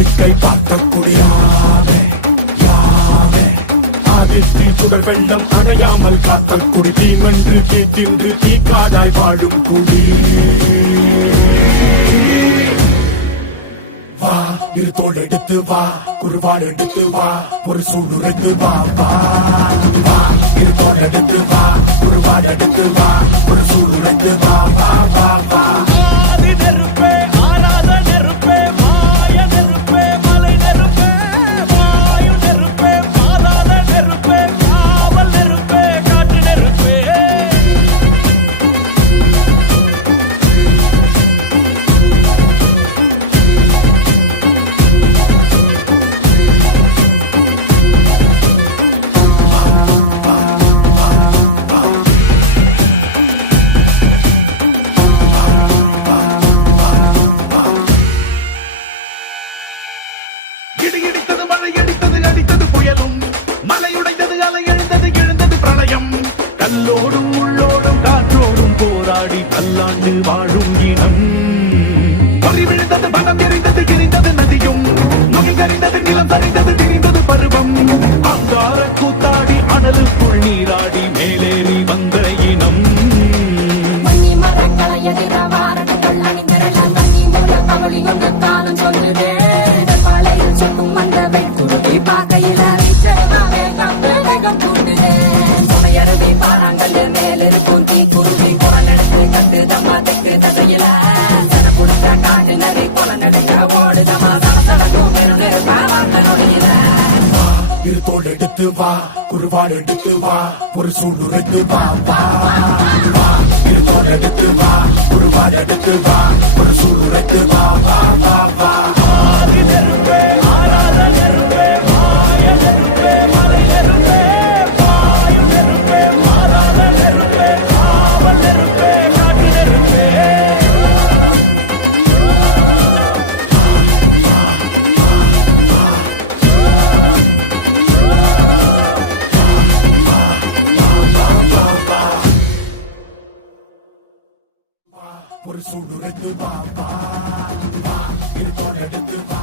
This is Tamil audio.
வேடிக்கை பார்க்கக்கூடிய ஆதித்தி சுடர் வெள்ளம் அடையாமல் காத்தல் குடி தீமென்று தீத்தின்று தீக்காடாய் வாழும் குடி வா இரு தோள் எடுத்து வா குருவாள் எடுத்து வா ஒரு சூடுரைத்து வா வா வா இரு தோள் எடுத்து வா குருவாள் எடுத்து வா ஒரு சூடுரைத்து வா வா வா வா இடித்தது மழை அடித்தது அடித்தது புயலும் மலை உடைந்தது அலை எழுந்தது எழுந்தது பிரளயம் கல்லோடும் உள்ளோடும் காற்றோடும் போராடி பல்லாண்டு வாழும் இனம் பொறி விழுந்தது பணம் எரிந்தது எரிந்தது நதியும் நுகை கறிந்தது நிலம் சரிந்தது திரிந்தது பருவம் அங்கார கூத்தாடி அனலுக்குள் நீராடி மேலேறி வந்த இனம் மண்ணி மரங்களை எதிர வாரங்கள் அணிந்திரலாம் தண்ணி மூல கவலி கொண்டு தானம் சொல்லுதே சொக்கும் அந்த வெண்குருவி பார்க்கையில வேகம் கூட்டுதே சுமையருவி பாறாங்கல் மேல் இருக்கும் தீ குருவி குரல் எடுத்து கட்டு தம்மா தெக்கு தசையில சன குடுத்த காட்டு நரி கொலை நடுங்க ஓடுதமா சடசடக்கும் பெருநெரு பாவாங்க நொடியில இரு தோள் எடுத்து வா குருவாள் எடுத்து வா ஒரு சூடுரைத்து வா வா வா இரு தோள் எடுத்து வா குருவாள் எடுத்து வா ஒரு சூடுரைத்து வா வா வா வா ஒரு சூடுரைத்து வா வா வா இரு தோள் எடுத்து வா